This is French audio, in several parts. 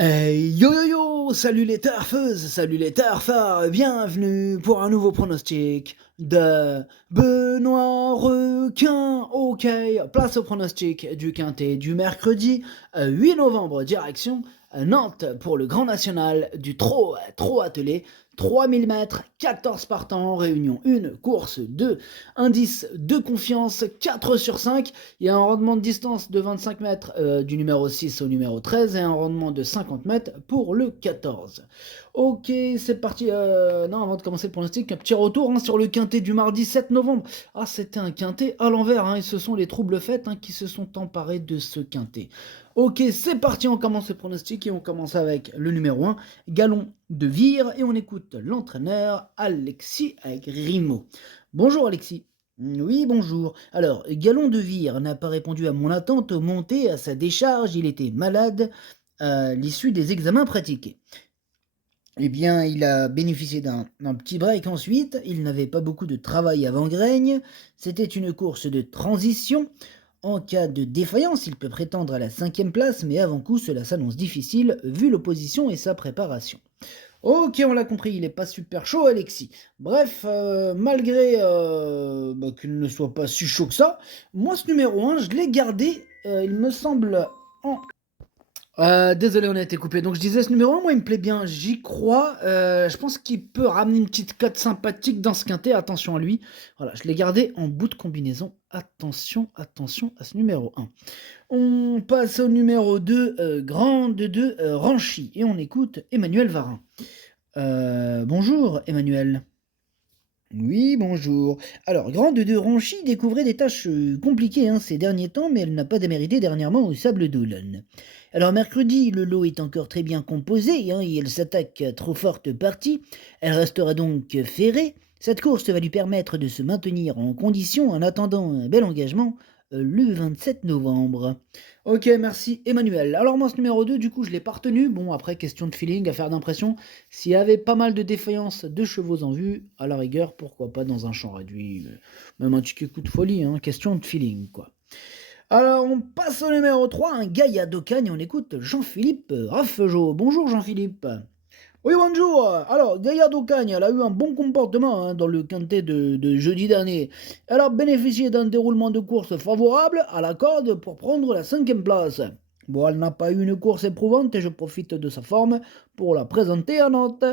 Yo yo yo, salut les turfeuses, salut les turfeurs, bienvenue pour un nouveau pronostic de Benoît Requin. Ok, place au pronostic du quintet du mercredi 8 novembre, direction Nantes pour le Grand National du trop attelé. 3000 mètres, 14 partants, réunion 1, course 2, indice de confiance 4 sur 5. Il y a un rendement de distance de 25 mètres du numéro 6 au numéro 13 et un rendement de 50 mètres pour le 14. Ok, c'est parti. Non, avant de commencer le pronostic, un petit retour sur le quintet du mardi 7 novembre. Ah, c'était un quintet à l'envers, et ce sont les troubles fêtes qui se sont emparés de ce quintet. Ok, c'est parti, on commence le pronostic et on commence avec le numéro 1, Galon de Vire, et on écoute l'entraîneur Alexis Grimaud. Bonjour Alexis. Oui, bonjour. Alors, Galon de Vire n'a pas répondu à mon attente montée à sa décharge, il était malade à l'issue des examens pratiqués. Eh bien, il a bénéficié d'un petit break ensuite, il n'avait pas beaucoup de travail avant Graigne, c'était une course de transition. En cas de défaillance, il peut prétendre à la 5e place, mais avant coup, cela s'annonce difficile vu l'opposition et sa préparation. Ok, on l'a compris, il est pas super chaud, Alexis. Bref, malgré qu'il ne soit pas si chaud que ça, moi, ce numéro 1, je l'ai gardé, il me semble, en... désolé, on a été coupé. Donc, je disais, ce numéro 1, moi, il me plaît bien, j'y crois. Je pense qu'il peut ramener une petite cote sympathique dans ce quintet, attention à lui. Voilà, je l'ai gardé en bout de combinaison. Attention, attention à ce numéro 1. On passe au numéro 2, Grande de Ranchy, et on écoute Emmanuel Varin. Bonjour Emmanuel. Oui, bonjour. Alors, Grande de Ranchy découvrait des tâches compliquées ces derniers temps, mais elle n'a pas démérité dernièrement au Sable d'Olonne. Alors, mercredi, le lot est encore très bien composé et elle s'attaque à trop forte partie. Elle restera donc ferrée. Cette course va lui permettre de se maintenir en condition en attendant un bel engagement le 27 novembre. Ok, merci Emmanuel. Alors, moi, ce numéro 2, du coup, je l'ai pas retenu. Bon, après, question de feeling, affaire d'impression. S'il y avait pas mal de défaillances de chevaux en vue, à la rigueur, pourquoi pas dans un champ réduit, même un petit coup de folie, question de feeling, quoi. Alors, on passe au numéro 3, un Gaïa d'Ocagne, on écoute Jean-Philippe Raffegeau. Bonjour Jean-Philippe. Oui, bonjour. Alors, Gaïa d'Ocagne, elle a eu un bon comportement dans le quintet de jeudi dernier. Elle a bénéficié d'un déroulement de course favorable à la corde pour prendre la 5e place. Bon, elle n'a pas eu une course éprouvante et je profite de sa forme pour la présenter à Nantes.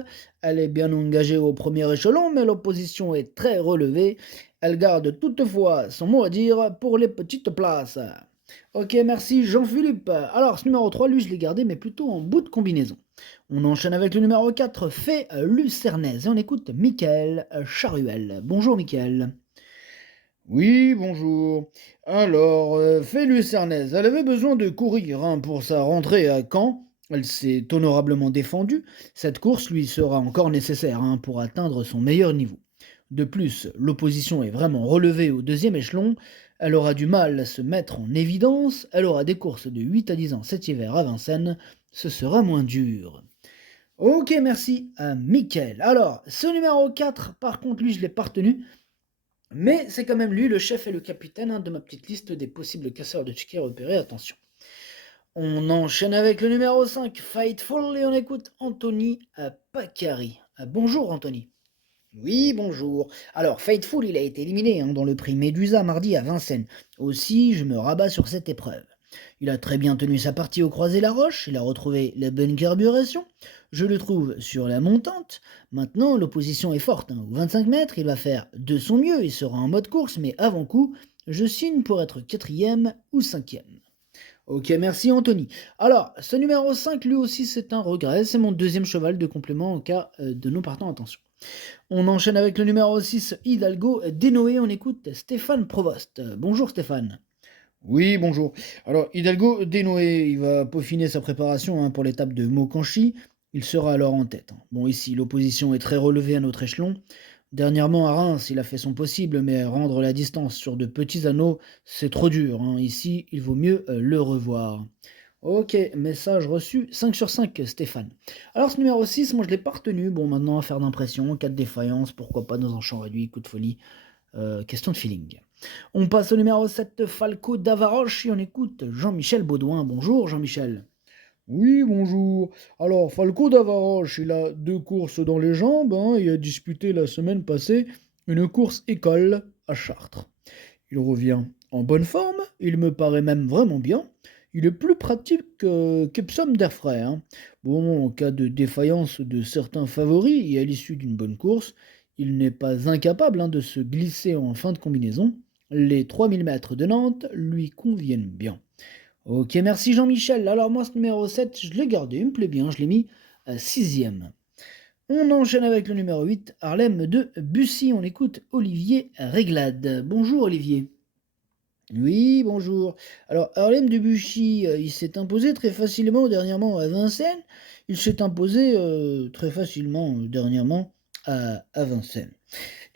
Elle est bien engagée au premier échelon, mais l'opposition est très relevée. Elle garde toutefois son mot à dire pour les petites places. Ok, merci Jean-Philippe. Alors, ce numéro 3, lui, je l'ai gardé, mais plutôt en bout de combinaison. On enchaîne avec le numéro 4, Fait Lucernaise, et on écoute Michael Charuel. Bonjour Michael. Oui, bonjour. Alors, Fait Lucernaise, elle avait besoin de courir pour sa rentrée à Caen. Elle s'est honorablement défendue. Cette course lui sera encore nécessaire pour atteindre son meilleur niveau. De plus, l'opposition est vraiment relevée au 2e échelon. Elle aura du mal à se mettre en évidence. Elle aura des courses de 8 à 10 ans cet hiver à Vincennes. Ce sera moins dur. Ok, merci à Mickaël. Alors, ce numéro 4, par contre, lui, je ne l'ai pas retenu. Mais c'est quand même lui, le chef et le capitaine de ma petite liste des possibles casseurs de tickets repérés. Attention. On enchaîne avec le numéro 5, Fightful, et on écoute Anthony Pacari. Bonjour Anthony. Oui, bonjour. Alors, Fateful, il a été éliminé dans le prix Médusa mardi à Vincennes. Aussi, je me rabats sur cette épreuve. Il a très bien tenu sa partie au Croisé-la-Roche, il a retrouvé la bonne carburation. Je le trouve sur la montante. Maintenant, l'opposition est forte. Au 25 mètres, il va faire de son mieux, il sera en mode course, mais avant coup, je signe pour être 4e ou 5e. Ok, merci Anthony. Alors, ce numéro 5, lui aussi, c'est un regret. C'est mon 2e cheval de complément en cas de non partant. Attention. On enchaîne avec le numéro 6, Hidalgo Dénoé. On écoute Stéphane Provost. Bonjour Stéphane. Oui, bonjour. Alors, Hidalgo Dénoé, il va peaufiner sa préparation pour l'étape de Mokanchi. Il sera alors en tête. Bon, ici, l'opposition est très relevée à notre échelon. Dernièrement, à Reims, il a fait son possible, mais rendre la distance sur de petits anneaux, c'est trop dur. Ici, il vaut mieux le revoir. Ok, message reçu 5 sur 5, Stéphane. Alors, ce numéro 6, moi je l'ai pas retenu. Bon, maintenant, affaire d'impression, cas de défaillance, pourquoi pas dans un champ réduit, coup de folie. Question de feeling. On passe au numéro 7, Falco d'Avaroche, et on écoute Jean-Michel Baudouin. Bonjour Jean-Michel. Oui, bonjour. Alors, Falco d'Avaroche, il a 2 courses dans les jambes, hein, et a disputé la semaine passée une course école à Chartres. Il revient en bonne forme, il me paraît même vraiment bien. Il est plus pratique qu'Epsom d'Airfray, hein. Bon, en cas de défaillance de certains favoris et à l'issue d'une bonne course, il n'est pas incapable, hein, de se glisser en fin de combinaison. Les 3000 mètres de Nantes lui conviennent bien. Ok, merci Jean-Michel. Alors moi, ce numéro 7, je l'ai gardé, il me plaît bien, je l'ai mis à 6e. On enchaîne avec le numéro 8, Harlem de Bussy. On écoute Olivier Réglade. Bonjour Olivier. Oui, bonjour. Alors, Harlem de Bussy, il s'est imposé très facilement dernièrement à Vincennes. Il s'est imposé très facilement dernièrement à Vincennes.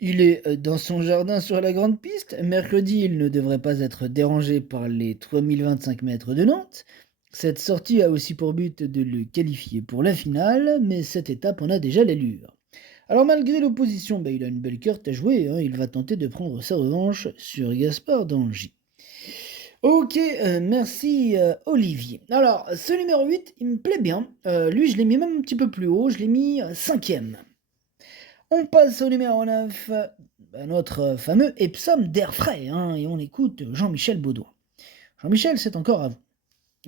Il est dans son jardin sur la grande piste. Mercredi, il ne devrait pas être dérangé par les 3025 mètres de Nantes. Cette sortie a aussi pour but de le qualifier pour la finale, mais cette étape en a déjà l'allure. Alors malgré l'opposition, il a une belle carte à jouer, hein. Il va tenter de prendre sa revanche sur Gaspard d'Angy. Ok, merci Olivier. Alors, ce numéro 8, il me plaît bien. Lui, je l'ai mis même un petit peu plus haut, je l'ai mis 5e. On passe au numéro 9, notre fameux Epsom d'air frais, hein, et on écoute Jean-Michel Baudouin. Jean-Michel, c'est encore à vous.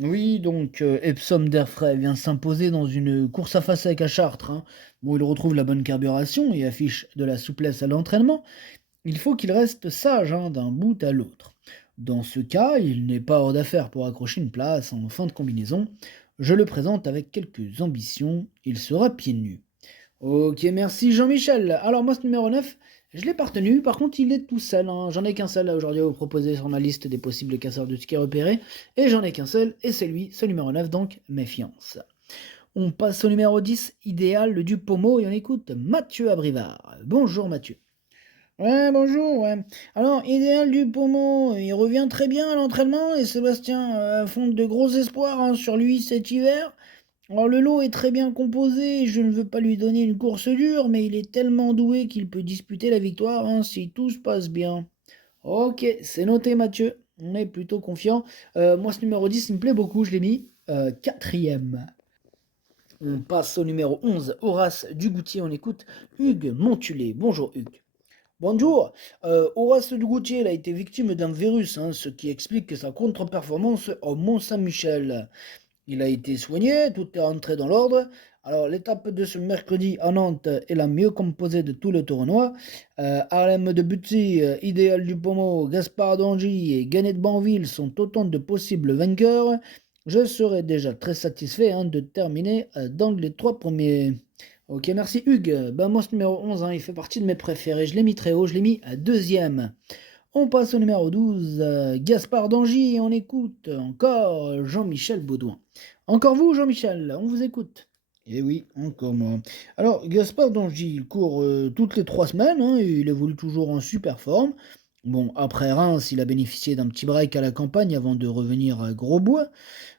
Oui, donc Epsom d'air frais vient s'imposer dans une course à face avec à Chartres, hein. Bon, il retrouve la bonne carburation et affiche de la souplesse à l'entraînement. Il faut qu'il reste sage, hein, d'un bout à l'autre. Dans ce cas, il n'est pas hors d'affaire pour accrocher une place en fin de combinaison. Je le présente avec quelques ambitions, il sera pieds nus. Ok, merci Jean-Michel. Alors moi, ce numéro 9, je l'ai pas retenu. Par contre, il est tout seul, hein. J'en ai qu'un seul là aujourd'hui à vous proposer sur ma liste des possibles casseurs de tickets repérés. Et j'en ai qu'un seul, et c'est lui, ce numéro 9, donc méfiance. On passe au numéro 10, idéal du pommeau, et on écoute Mathieu Abrivard. Bonjour Mathieu. Ouais, bonjour, ouais. Alors, idéal du pommeau, il revient très bien à l'entraînement, et Sébastien fonde de gros espoirs, hein, sur lui cet hiver. Alors le lot est très bien composé, je ne veux pas lui donner une course dure, mais il est tellement doué qu'il peut disputer la victoire, hein, si tout se passe bien. Ok, c'est noté Mathieu, on est plutôt confiant. Moi ce numéro 10 il me plaît beaucoup, je l'ai mis 4e. On passe au numéro 11, Horace Dugoutier, on écoute Hugues Montulé. Bonjour Hugues. Bonjour, Horace Dugoutier il a été victime d'un virus, hein, ce qui explique sa contre-performance au Mont-Saint-Michel. Il a été soigné, tout est rentré dans l'ordre. Alors, l'étape de ce mercredi à Nantes est la mieux composée de tout le tournoi. Harlem de Butsy, Idéal du Pommeau, Gaspard d'Angy et Gannet de Banville sont autant de possibles vainqueurs. Je serais déjà très satisfait, hein, de terminer dans les 3 premiers. Ok, merci Hugues. Ben, moi, ce numéro 11, hein, il fait partie de mes préférés. Je l'ai mis très haut, je l'ai mis à 2e. On passe au numéro 12, Gaspard d'Angy, et on écoute encore Jean-Michel Baudouin. Encore vous, Jean-Michel, on vous écoute. Eh oui, encore moi. Alors, Gaspard d'Angy, il court toutes les 3 semaines, hein, et il évolue toujours en super forme. Bon, après Reims, il a bénéficié d'un petit break à la campagne avant de revenir à Grosbois.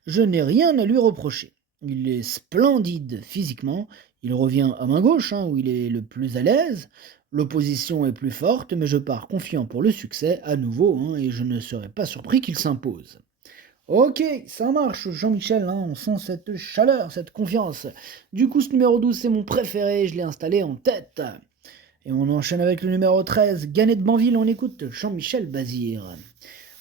Je n'ai rien à lui reprocher. Il est splendide physiquement. Il revient à main gauche, hein, où il est le plus à l'aise. L'opposition est plus forte, mais je pars confiant pour le succès à nouveau, hein, et je ne serai pas surpris qu'il s'impose. Ok, ça marche, Jean-Michel, hein, on sent cette chaleur, cette confiance. Du coup, ce numéro 12, c'est mon préféré, je l'ai installé en tête. Et on enchaîne avec le numéro 13, Gannet de Banville, on écoute Jean-Michel Bazir.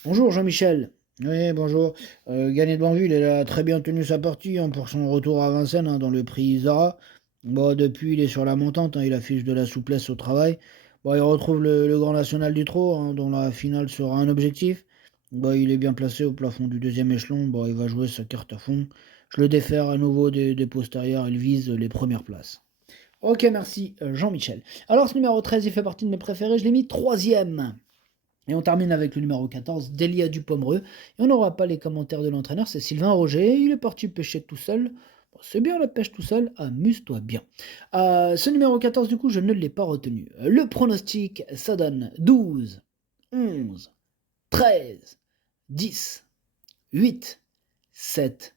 Bonjour Jean-Michel. Oui, bonjour. Gannet de Banville, il a très bien tenu sa partie, hein, pour son retour à Vincennes, hein, dans le prix Zara. Bon, depuis, il est sur la montante, hein, il affiche de la souplesse au travail. Bon, il retrouve le Grand National du Trot, hein, dont la finale sera un objectif. Bon, il est bien placé au plafond du 2e échelon. Bon, il va jouer sa carte à fond. Je le défère à nouveau des postérieurs. Il vise les premières places. Ok, merci Jean-Michel. Alors, ce numéro 13, il fait partie de mes préférés. Je l'ai mis 3e. Et on termine avec le numéro 14, Delia Dupomereux. Et on n'aura pas les commentaires de l'entraîneur, c'est Sylvain Roger. Il est parti pêcher tout seul. Bon, c'est bien la pêche tout seul, amuse-toi bien. Ce numéro 14, du coup, je ne l'ai pas retenu. Le pronostic, ça donne 12, 11, 13, 10, 8, 7,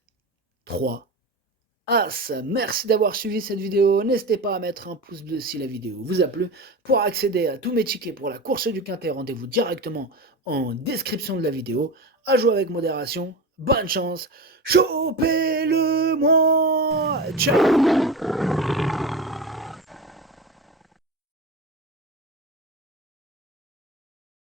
3, As. Merci d'avoir suivi cette vidéo. N'hésitez pas à mettre un pouce bleu si la vidéo vous a plu. Pour accéder à tous mes tickets pour la course du Quintet, rendez-vous directement en description de la vidéo. À jouer avec modération. bonne chance, chopez-le moi, ciao.